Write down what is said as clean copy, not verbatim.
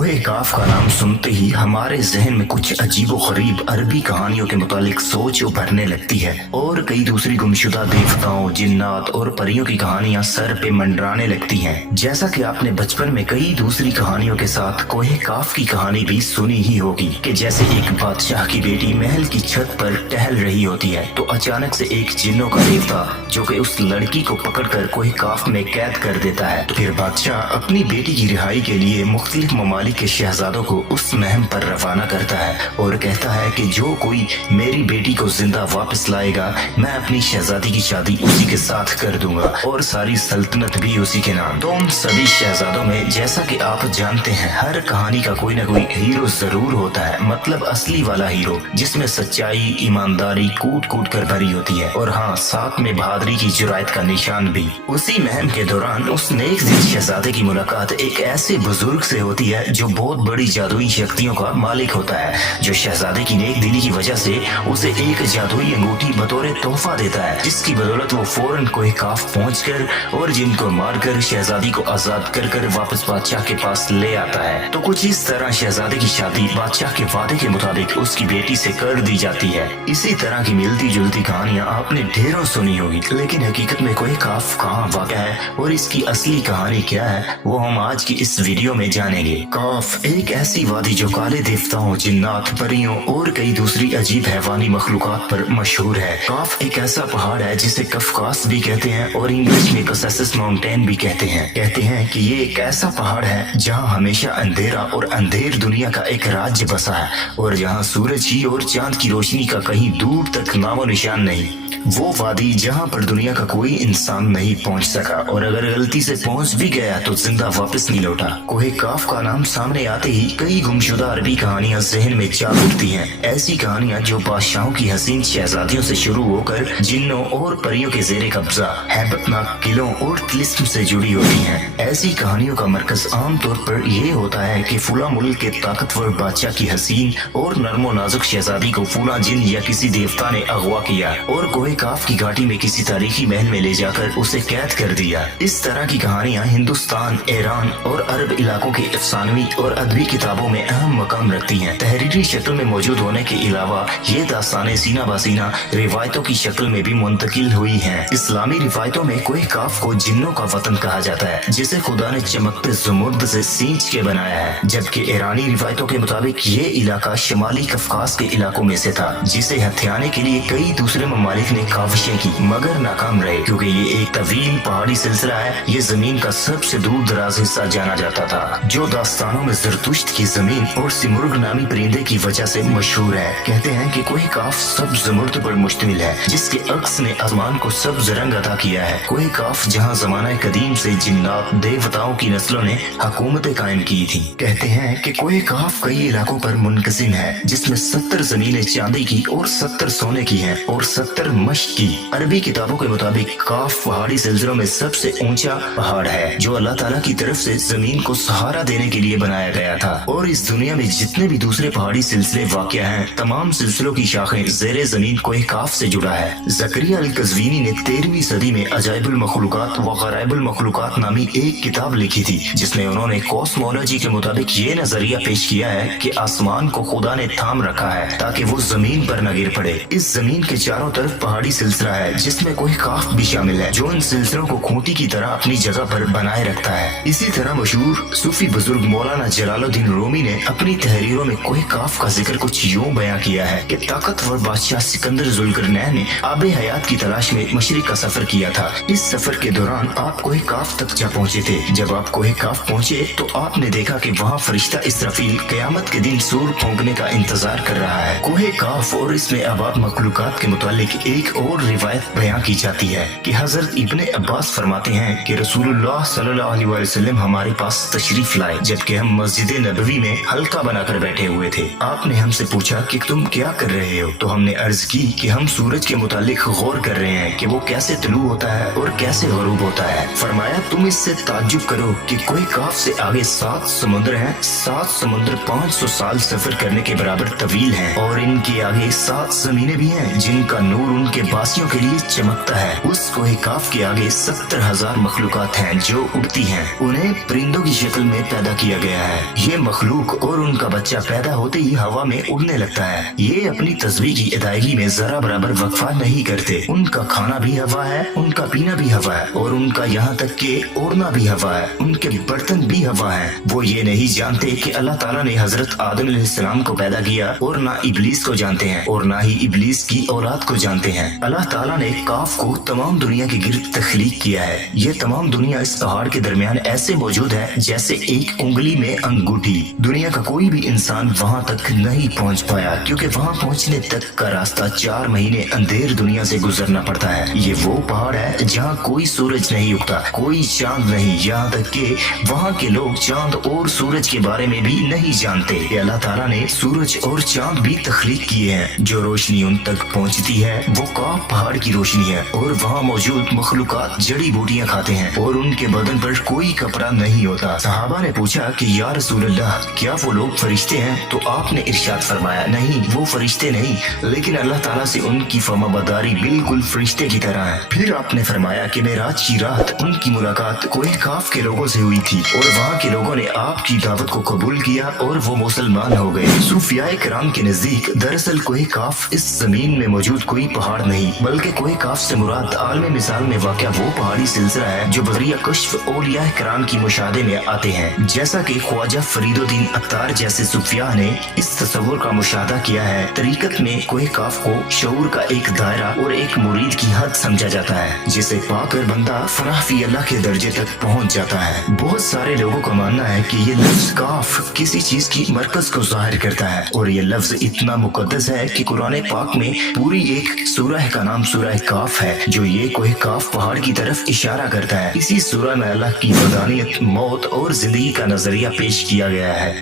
कोहे काफ का नाम सुनते ही हमारे जहन में कुछ अजीबो गरीब अरबी कहानियों के मुतालिक सोच उभरने लगती है और कई दूसरी गुमशुदा देवताओं, जिन्नात और परियों की कहानियां सर पे मंडराने लगती हैं। जैसा कि आपने बचपन में कई दूसरी कहानियों के साथ कोहे काफ की कहानी भी सुनी ही होगी कि जैसे एक बादशाह की बेटी महल की छत पर टहल रही होती है तो अचानक से एक जिन्नों का देवता जो कि उस लड़की को पकड़कर कोहे काफ में कैद कर देता है। तो फिर बादशाह अपनी बेटी की रिहाई के लिए मुख्तलिफ ममालिक के शहजादों को उस महम पर रवाना करता है और कहता है कि जो कोई मेरी बेटी को जिंदा वापस लाएगा मैं अपनी शहजादी की शादी उसी के साथ कर दूंगा और सारी सल्तनत भी उसी के नाम। तो उन सभी शहजादों में जैसा कि आप जानते हैं हर कहानी का कोई ना कोई हीरो जरूर होता है, मतलब असली वाला हीरो जिसमें सच्चाई, ईमानदारी कूट कूट कर भरी होती है और हाँ साथ में बहादुरी की जुरायत का निशान भी। उसी महम के दौरान उस नेक दिल शहजादे की मुलाकात एक ऐसे बुजुर्ग से होती है जो बहुत बड़ी जादुई शक्तियों का मालिक होता है, जो शहजादे की नेक दिली की वजह से उसे एक जादुई अंगूठी बतौर तोहफा देता है, जिसकी बदौलत वो फौरन कोहे काफ पहुंचकर और जिनको मारकर शहजादी को आजाद कर कर वापस बादशाह के पास ले आता है। तो कुछ इस तरह शहजादे की शादी बादशाह के वादे के मुताबिक उसकी बेटी से कर दी जाती है। इसी तरह की मिलती जुलती कहानियां आपने ढेरों सुनी होगी, लेकिन हकीकत में कोहे काफ कहाँ वाक़ है और इसकी असली कहानी क्या है वो हम आज की इस वीडियो में जानेंगे। काफ एक ऐसी वादी जो काले देवताओं, जिन्नात, परियों और कई दूसरी अजीब हैवानी मखलूकात पर मशहूर है। काफ एक ऐसा पहाड़ है जिसे कफकास भी कहते हैं और इंग्लिश में कसासस माउंटेन भी कहते हैं कि ये एक ऐसा पहाड़ है जहाँ हमेशा अंधेरा और अंधेर दुनिया का एक राज्य बसा है और जहाँ सूरज की और चांद की रोशनी का कहीं दूर तक नामो निशान नहीं। वो वादी जहाँ पर दुनिया का कोई इंसान नहीं पहुँच सका और अगर गलती से पहुँच भी गया तो जिंदा वापस नहीं लौटा। कोहे काफ का नाम सामने आते ही कई गुमशुदा अरबी कहानियां जहन में जा उठती हैं। ऐसी कहानियां जो बादशाहों की हसीन शहजादियों से शुरू होकर जिन्नों और परियों के जेरे कब्जा हैबतनाक किलों और तिलिस्म से जुड़ी होती हैं। ऐसी कहानियों का मरकज आमतौर पर ये होता है कि फुला मुल्क के ताकतवर बादशाह की हसीन और नर्मो नाजुक शहजादी को फुला जिन या किसी देवता ने अगवा किया और कोहे काफ की घाटी में किसी तारीखी महल में ले जाकर उसे कैद कर दिया। इस तरह की कहानियां हिंदुस्तान, ईरान और अरब इलाकों के अफसानवी और अदबी किताबों में अहम मकाम रखती हैं। तहरीरी शक्ल में मौजूद होने के अलावा ये दास्तानें सीना बासीना रिवायतों की शक्ल में भी मुंतकिल हुई हैं। इस्लामी रिवायतों में कोहे काफ को जिन्नों का वतन कहा जाता है जिसे खुदा ने चमकते ज़मुर्द से सींच के बनाया है, जबकि ईरानी रिवायतों के मुताबिक ये इलाका शिमाली कफकास के इलाकों में से था जिसे हथियाने के लिए कई दूसरे ममालिक ने काविशें की मगर नाकाम रहे क्योंकि ये एक तवील पहाड़ी सिलसिला है। ये जमीन का सबसे दूर दराज हिस्सा जाना जाता था जो दास्तानों में जरतुश्त की जमीन और सिमुर्ग नामी परिंदे की वजह से मशहूर है। कहते हैं कि कोहे काफ सब्ज ज़मुर्द पर मुश्तमिल है जिसके अक्स ने आसमान को सब्ज रंग अता किया है। कोहे काफ जहाँ जमाना कदीम से जिन्नात, देवताओं की नस्लों ने हुकूमतें कायम की थी। कहते हैं कि कोहे काफ कई इलाकों पर मुनकसिम है जिसमें 70 जमीनें चांदी की और 70 सोने की हैं और 70 मश्क की। अरबी किताबों के मुताबिक काफ पहाड़ी सिलसिलों में सबसे ऊंचा पहाड़ है जो अल्लाह ताला की तरफ से जमीन को सहारा देने के लिए बनाया गया था और इस दुनिया में जितने भी दूसरे पहाड़ी सिलसिले वाक़या हैं तमाम सिलसिलों की शाखें ज़ेरे जमीन कोहे काफ से जुड़ा है। ज़करिया अल कज़वीनी ने 13वीं सदी में अजाइबुल मखलूकात व गराइबुल मखलूकात नामी एक किताब लिखी थी जिसमें उन्होंने कॉस्मोलॉजी के मुताबिक ये नजरिया पेश किया है कि आसमान को खुदा ने थाम रखा है ताकि वो जमीन पर न गिर पड़े। इस जमीन के चारों तरफ पहाड़ी सिलसिला है जिसमें कोहे काफ भी शामिल है जो इन सिलसिलों को खूंटी की तरह अपनी जगह पर बनाए रखता है। इसी तरह मशहूर सूफी बुजुर्ग मौलाना जलालुद्दीन रूमी ने अपनी तहरीरों में कोहे काफ का जिक्र कुछ यूं बयां किया है कि ताकतवर बादशाह सिकंदर जुल्करनैन ने आबे हयात की तलाश में मशरिक का सफर किया था। इस सफर के दौरान आप कोहे काफ तक जा पहुंचे थे। जब आप कोहे काफ पहुंचे तो आपने देखा कि वहाँ फरिश्ता इसराफील कयामत के दिन सूर फूंकने का इंतजार कर रहा है। कोहे काफ और इसमें आबाद मखलूकात के मुतालिक एक और रिवायत बयां की जाती है कि हजरत इब्ने अब्बास फरमाते हैं कि रसूलुल्लाह सल्लल्लाहु अलैहि वसल्लम हमारे पास तशरीफ लाए जबकि हम मस्जिद नबवी में हल्का बनाकर बैठे हुए थे। आपने हमसे पूछा कि तुम क्या कर रहे हो, तो हमने अर्ज की कि हम सूरज के मुतालिक गौर कर रहे हैं कि वो कैसे तुलू होता है और कैसे गरूब होता है। फरमाया तुम इससे ताज्जुब करो कि कोहे काफ से आगे 7 समुद्र हैं। 7 समुद्र 500 साल सफर करने के बराबर तवील हैं और इनके आगे 7 जमीनें भी हैं जिनका नूर उनके کے باسیوں کے لیے چمکتا ہے۔ اس کوہ کاف کے آگے 70,000 مخلوقات ہیں جو اڑتی ہیں، انہیں پرندوں کی شکل میں پیدا کیا گیا ہے۔ یہ مخلوق اور ان کا بچہ پیدا ہوتے ہی ہوا میں اڑنے لگتا ہے۔ یہ اپنی تصویر کی ادائیگی میں ذرا برابر وقفہ نہیں کرتے، ان کا کھانا بھی ہوا ہے، ان کا پینا بھی ہوا ہے، اور ان کا یہاں تک کہ اوڑھنا بھی ہوا ہے، ان کے برتن بھی ہوا ہے۔ وہ یہ نہیں جانتے کہ اللہ تعالیٰ نے حضرت آدم علیہ السلام کو پیدا کیا، اور نہ ابلیس کو جانتے ہیں اور نہ ہی ابلیس کی اولاد کو جانتے ہیں۔ اللہ تعالیٰ نے کاف کو تمام دنیا کے گرد تخلیق کیا ہے۔ یہ تمام دنیا اس پہاڑ کے درمیان ایسے موجود ہے جیسے ایک انگلی میں انگوٹھی۔ دنیا کا کوئی بھی انسان وہاں تک نہیں پہنچ پایا، کیونکہ وہاں پہنچنے تک کا راستہ 4 مہینے اندھیر دنیا سے گزرنا پڑتا ہے۔ یہ وہ پہاڑ ہے جہاں کوئی سورج نہیں اگتا، کوئی چاند نہیں، یہاں تک کہ وہاں کے لوگ چاند اور سورج کے بارے میں بھی نہیں جانتے۔ یہ اللہ تعالیٰ نے سورج اور چاند بھی تخلیق کیے ہیں۔ جو روشنی ان تک پہنچتی ہے وہ کاف پہاڑ کی روشنی ہے، اور وہاں موجود مخلوقات جڑی بوٹیاں کھاتے ہیں اور ان کے بدن پر کوئی کپڑا نہیں ہوتا۔ صحابہ نے پوچھا کہ یا رسول اللہ، کیا وہ لوگ فرشتے ہیں؟ تو آپ نے ارشاد فرمایا، نہیں، وہ فرشتے نہیں، لیکن اللہ تعالیٰ سے ان کی فرمانبرداری بالکل فرشتے کی طرح ہے۔ پھر آپ نے فرمایا کہ معراج کی رات ان کی ملاقات کوہ کاف کے لوگوں سے ہوئی تھی، اور وہاں کے لوگوں نے آپ کی دعوت کو قبول کیا اور وہ مسلمان ہو گئے۔ صوفیاء کرام کے نزدیک دراصل کوہ کاف اس زمین میں موجود کوئی پہاڑ نہیں، بلکہ کوہ کاف سے مراد عالم مثال میں واقع وہ پہاڑی سلسلہ ہے جو بذریعہ کشف اولیاء کرام کی مشاہدے میں آتے ہیں، جیسا کہ خواجہ فرید الدین عطار جیسے صوفیاء نے اس تصور کا مشاہدہ کیا ہے۔ طریقت میں کوہ کاف کو شعور کا ایک دائرہ اور ایک مرید کی حد سمجھا جاتا ہے، جسے پا کر بندہ فنا فی اللہ کے درجے تک پہنچ جاتا ہے۔ بہت سارے لوگوں کا ماننا ہے کہ یہ لفظ کاف کسی چیز کی مرکز کو ظاہر کرتا ہے، اور یہ لفظ اتنا مقدس ہے کہ قرآن پاک میں پوری ایک سورہ کا نام سورہ کاف ہے، جو یہ کوہ کاف پہاڑ کی طرف اشارہ کرتا ہے۔ اسی سورہ میں اللہ کی وحدانیت، موت اور زندگی کا نظریہ پیش کیا گیا ہے۔